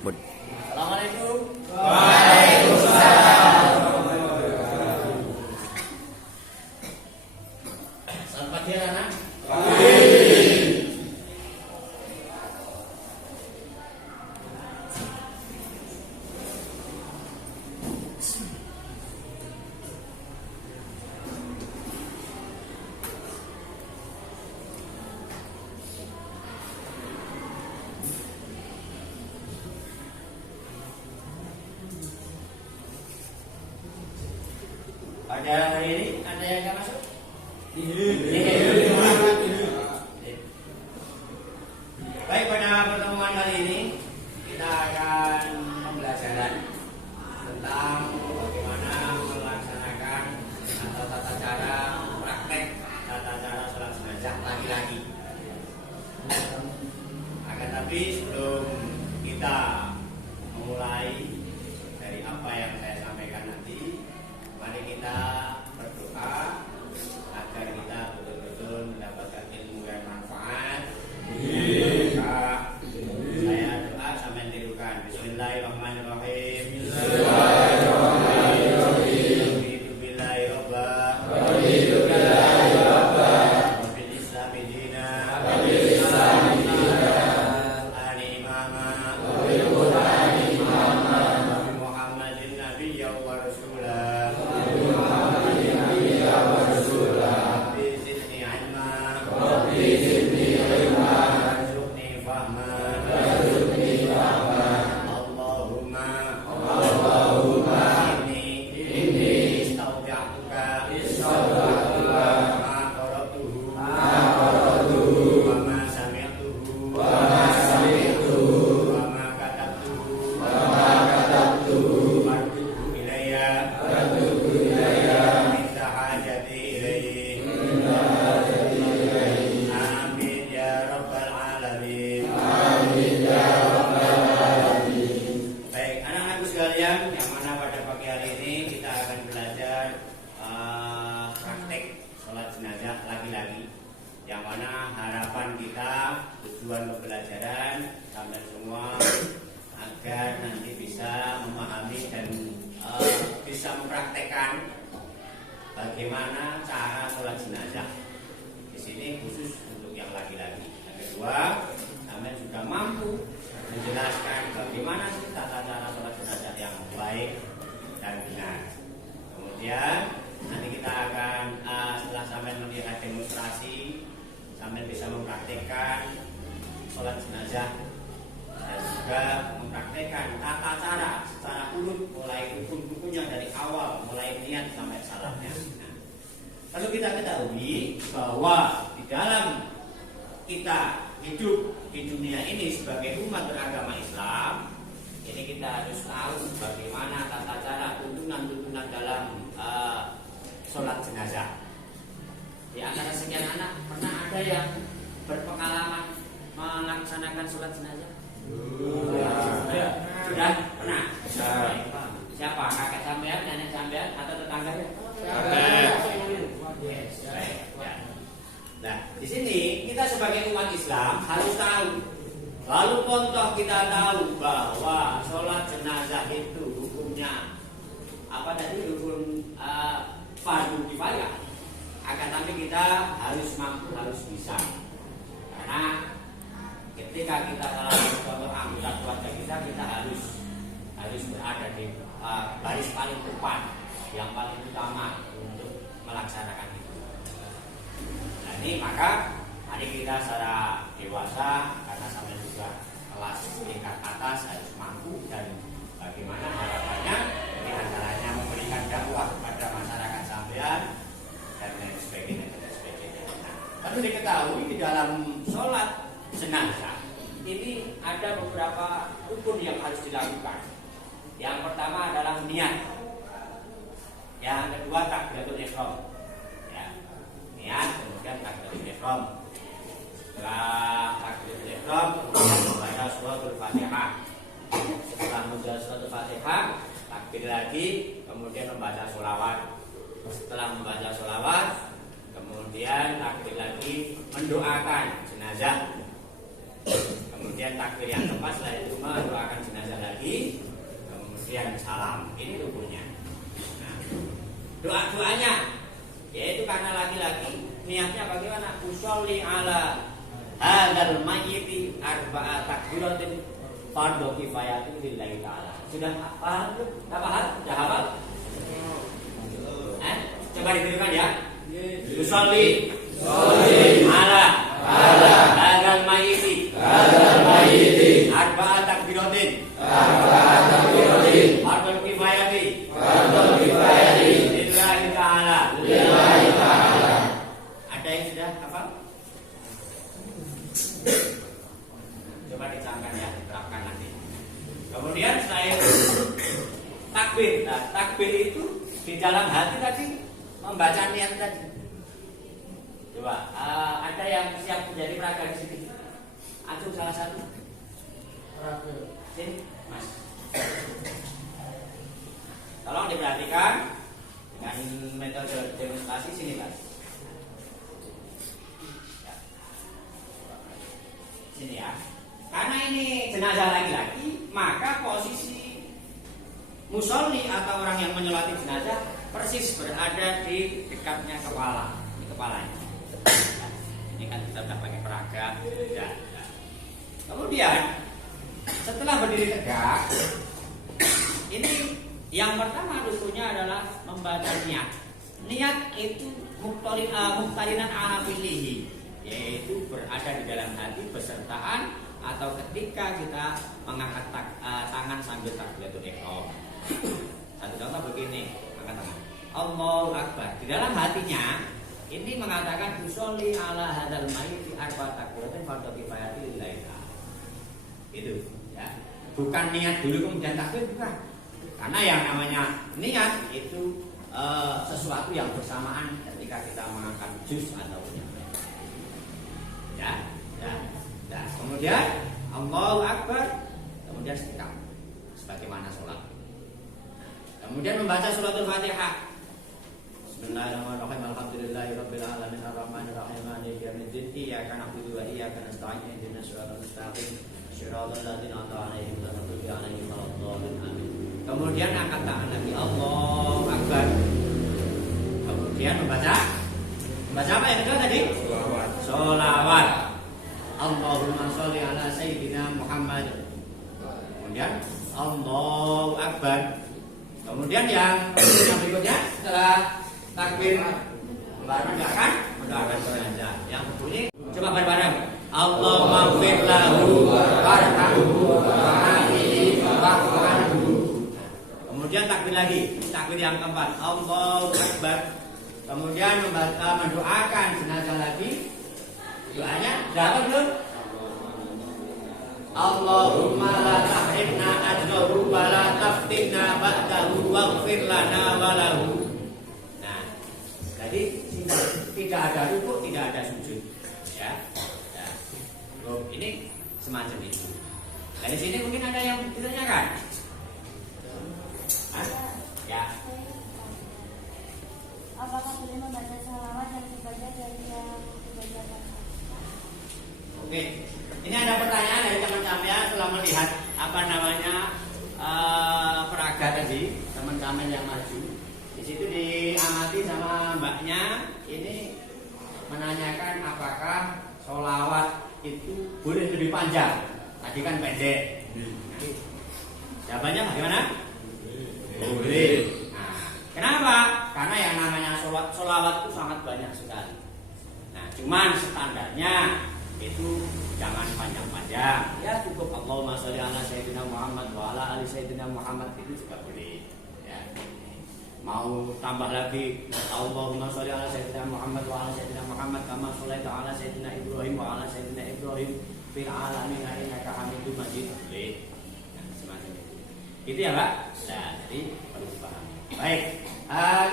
Assalamualaikum. Waalaikumsalam. Selamat pagi anak. Pada hari ini ada yang nggak masuk? Baik, pada pertemuan kali ini kita akan pembelajaran tentang bagaimana melaksanakan atau tata cara praktek tata cara sholat jenazah laki-laki. Akan tapi sebelum kita memulai dari apa yang saya sampaikan nanti, mari kita berdoa agar kita betul-betul mendapatkan ilmu yang manfaat. Maka saya doa sampai tirukan. Bismillahirrahmanirrahim. Bismillahirrahmanirrahim. Yang mana harapan kita, tujuan pembelajaran sampai semua agar nanti bisa memahami dan bisa mempraktekkan bagaimana cara sholat jenazah. Di sini khusus untuk yang laki-laki. Yang kedua, sampai juga mampu menjelaskan bagaimana sih tata cara sholat jenazah yang baik dan benar. Kemudian nanti kita akan setelah sampai melihat demonstrasi, sampai bisa mempraktikkan sholat jenazah dan juga mempraktikkan tata cara secara urut, mulai rukun-rukunnya dari awal, mulai niat sampai salatnya. Nah, perlu kita ketahui bahwa di dalam kita hidup di dunia ini sebagai umat beragama Islam, ini kita harus tahu bagaimana tata cara tuntunan-tuntunan dalam sholat jenazah. Di antara sekian anak, pernah ada yang berpengalaman melaksanakan sholat jenazah? Sudah pernah? Siapa? Kakek sampean, nenek sampean, atau tetangganya? Nah, di sini kita sebagai umat Islam harus tahu. Lalu contoh kita tahu bahwa sholat jenazah itu hukumnya apa tadi, hukum fardu kifayah. Akan tapi kita harus mampu, harus bisa. Karena ketika kita salah satu anggota keluarga kita harus berada di baris paling depan, yang paling utama untuk melaksanakan itu. Nah ini maka mari kita secara dewasa, karena sampai juga kelas tingkat atas, harus mampu dan bagaimana harapannya di antaranya memberikan dakwah kepada masyarakat sampean dan lain sebagainya. Nah, perlu diketahui di dalam sholat jenazah ini ada beberapa rukun yang harus dilakukan. Yang pertama adalah niat. Yang kedua takbiratul ihram. Ya, niat, kemudian takbiratul ihram. Setelah takbiratul ihram, kemudian membaca suratul Fatihah. Setelah membaca suratul Fatihah, takbir lagi, kemudian membaca sholawat. Setelah membaca sholawat, kemudian takbir lagi mendoakan jenazah. Kemudian kemudian takbir yang keempat, setelah itu mendoakan jenazah lagi, kemudian salam. Ini rukunnya. Nah, doa-doanya yaitu karena laki-laki niatnya bagaimana? Usolli ala hadzal mayyiti arba'a takbiratin fardhu kifayatin lillahi ta'ala. Sudah paham? Enggak paham? Sudah hafal? Coba ditirukan ya. Usolli ala hadzal mayyiti arba'a takbiratin fardhu kifayatin lillahi ta'ala. Ada yang sudah hafal? Coba dicamkan ya, terapkan nanti. Kemudian saya takbir. Nah, takbir itu di dalam hati tadi membaca niat tadi. Coba ada yang siap menjadi peraga di sini? Antum salah satu. Peraga. Sini, Mas. Tolong diperhatikan dengan metode demonstrasi sini, Mas. Sini ya. Karena ini jenazah laki-laki, maka posisi musolli atau orang yang menyolati jenazah persis berada di dekatnya kepala, di kepalanya. Ini kan kita sudah pakai peraga. Ya. Kemudian setelah berdiri tegak, ini yang pertama rukunnya adalah membaca niat. Niat itu muqtarinan ala fi'lihi, yaitu berada di dalam hati besertaan atau ketika kita mengangkat tangan sambil takbiratul ihram. Satu contoh begini, angkat tangan. Allahu Akbar. Di dalam hatinya ini mengatakan usolli ala hadzal mayyit arba takbiratin fardhu kifayatin lillahi ta'ala. Itu ya. Bukan niat dulu kemudian takbir, bukan. Karena yang namanya niat itu sesuatu yang bersamaan ketika kita mengangkat juz atau ya. Nah, kemudian Allahu Akbar, kemudian istiqam sebagaimana sholat. Kemudian membaca suratul Fatihah. Bismillahirrahmanirrahim. Alhamdulillahirabbil alamin arrahmanir rahim maliki yaumiddin. Iyyaka na'budu wa iyyaka nasta'in ihdinas siratal mustaqim siratal ladzina an'amta 'alaihim ghairil maghdubi 'alaihim waladdallin. Amin. Kemudian angkat tangan lagi, Allahu Akbar. Kemudian membaca apa yang kedua tadi? Sholawat. Allahumma sholli ala sayyidina Muhammad. Kemudian Allahu Akbar. Kemudian yang berikutnya setelah takbir mendoakan jenazah. Yang berbunyi coba bareng-bareng. Allahumma ighfir lahu warhamhu wa'afihi wa'fu. Kemudian takbir lagi, takbir yang keempat, Allahu Akbar. Kemudian mendoakan jenazah lagi. Doanya dapat belum? Allahumma la tahrimna ajrahu wa la taftinna ba'dahu waghfir lana wa lahu. Nah, jadi tidak ada rukuk, tidak ada sujud. Ya. Nah, ini semacam itu. Dari sini mungkin ada yang ditanyakan. Ya. Apakah boleh membaca salawat dan dibaca dari yang dibacakan? Oke, ini ada pertanyaan dari teman-teman setelah melihat peraga tadi, teman-teman yang maju. Di situ diamati sama mbaknya, ini menanyakan apakah sholawat itu boleh lebih panjang. Tadi kan pendek. Jawabannya bagaimana? Boleh. Nah, kenapa? Karena yang namanya sholawat itu sangat banyak sekali. Nah, cuman standarnya itu jangan panjang-panjang. Ya cukup Allahumma sholli ala sayyidina Muhammad wa ala ali sayyidina Muhammad, itu juga boleh. Ya. Mau tambah lagi Allahumma sholli ala sayyidina Muhammad wa ala sayyidina Muhammad kama sholaita ala sayyidina Ibrahim wa ala sayyidina Ibrahim fil alamin innaka Hamidum Majid. Boleh. Nah, semacam itu. Gitu ya, Pak? Nah, jadi perlu dipahami. Baik.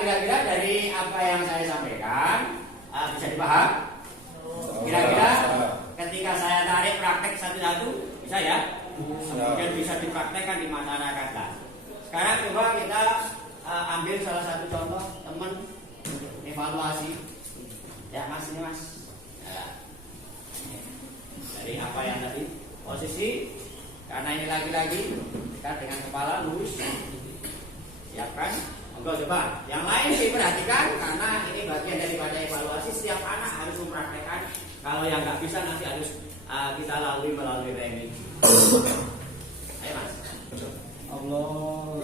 Kira-kira dari apa yang saya sampaikan bisa dipaham? Kira-kira ketika saya tarik praktek satu-satu bisa ya? Kemudian bisa dipraktekkan di masyarakat. Sekarang coba kita ambil salah satu contoh teman evaluasi. Ya Mas, ini Mas. Ya. Dari apa yang tadi posisi karena ini lagi-lagi kita dengan kepala lurus. Siapkan. Monggo coba. Yang lain diperhatikan karena ini bagian daripada evaluasi. Setiap anak harus mempraktekkan. Kalau yang nggak bisa nanti harus kita lalui melalui remedi. Ayo Mas. Allah.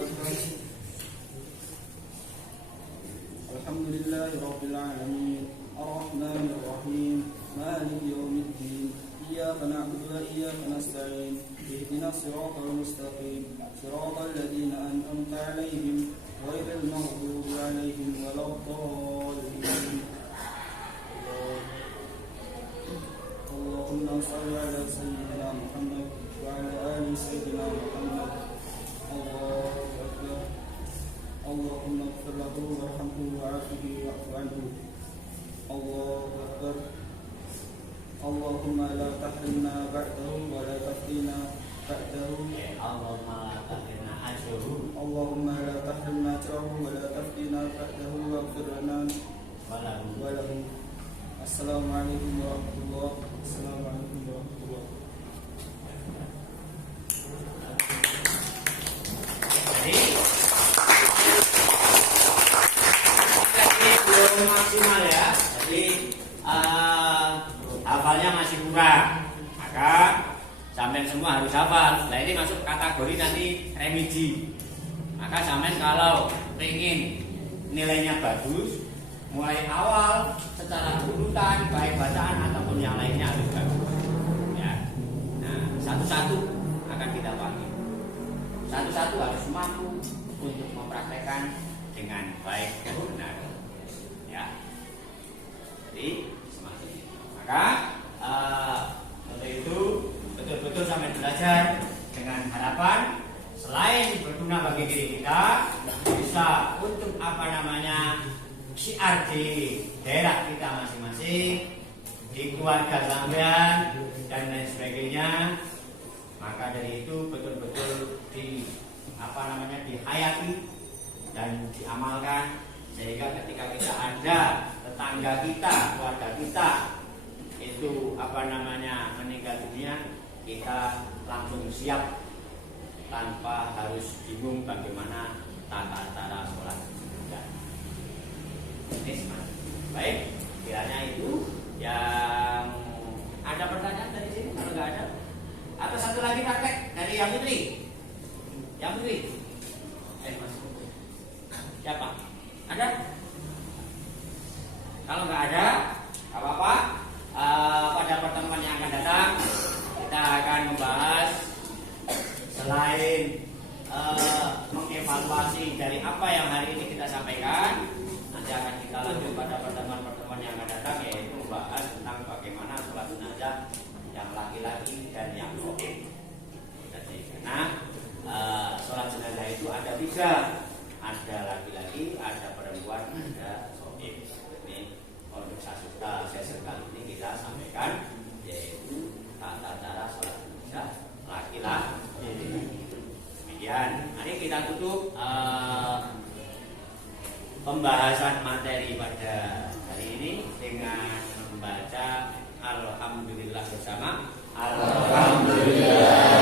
Alhamdulillahirabbil alamin. Arrahmanir rahim. Maliki yaumiddin. Iyyaka na'budu wa iyyaka nasta'in. Ihdinas siratal mustaqim. Siratal ladzina an'amta 'alaihim ghairil maghdubi 'alaihim waladdallin. Allahumma shalli 'ala sayyidina Muhammad wa 'ala ali sayyidina Muhammad. Allahu akbar. Allahumma ighfir lahu warhamhu wa'afihi wa'fu 'anhu. Allahu akbar. Allahumma la tahrimna ba'dahu wa la taftina ba'dahu. Allahumma la tahrimna ajruhu. Allahumma la tahrimna ajrahu wa la taftina ba'dahu waghfir lana wa lahu. Assalamualaikum warahmatullahi wabarakatuh. Assalamualaikum warahmatullahi Jadi belum maksimal ya. Jadi hafalnya masih kurang. Maka sampean semua harus hafal. Nah ini masuk kategori nanti remedi. Maka sampean kalau ingin nilainya bagus, mulai awal secara urutan baik bacaan ataupun yang lainnya harus bagus. Ya. Nah, satu-satu akan kita panggil. Satu-satu harus mampu untuk mempraktekkan dengan baik dan benar. Ya. Jadi semakin. Maka untuk itu betul-betul sampai belajar dengan harapan selain berguna bagi diri kita, bisa untuk syiar di daerah kita masing-masing, di keluarga sampean dan lain sebagainya. Maka dari itu betul-betul dihayati dan diamalkan, sehingga ketika kita ada tetangga kita, keluarga kita itu meninggal dunia, kita langsung siap tanpa harus bingung bagaimana tata cara sholat. Baik, kiranya itu yang ada pertanyaan dari sini. Kalau nggak ada, atau satu lagi praktek dari yang Putri. Yang Putri, Mas. Siapa? Ada? Kalau nggak ada, nggak apa-apa. Pada pertemuan yang akan datang, kita akan membahas selain mengevaluasi dari apa yang hari ini kita sampaikan. Nanti akan kita lanjut pada pertemuan-pertemuan yang akan datang, yaitu membahas tentang bagaimana sholat jenazah yang laki-laki dan yang shohid. Karena sholat jenazah itu ada 3, ada laki-laki, ada perempuan, ada shohid. Ini untuk sesi kali ini kita sampaikan, yaitu tata cara sholat jenazah laki-laki. Demikian. Mari kita tutup pembahasan materi pada hari ini dengan membaca Alhamdulillah bersama. Alhamdulillah.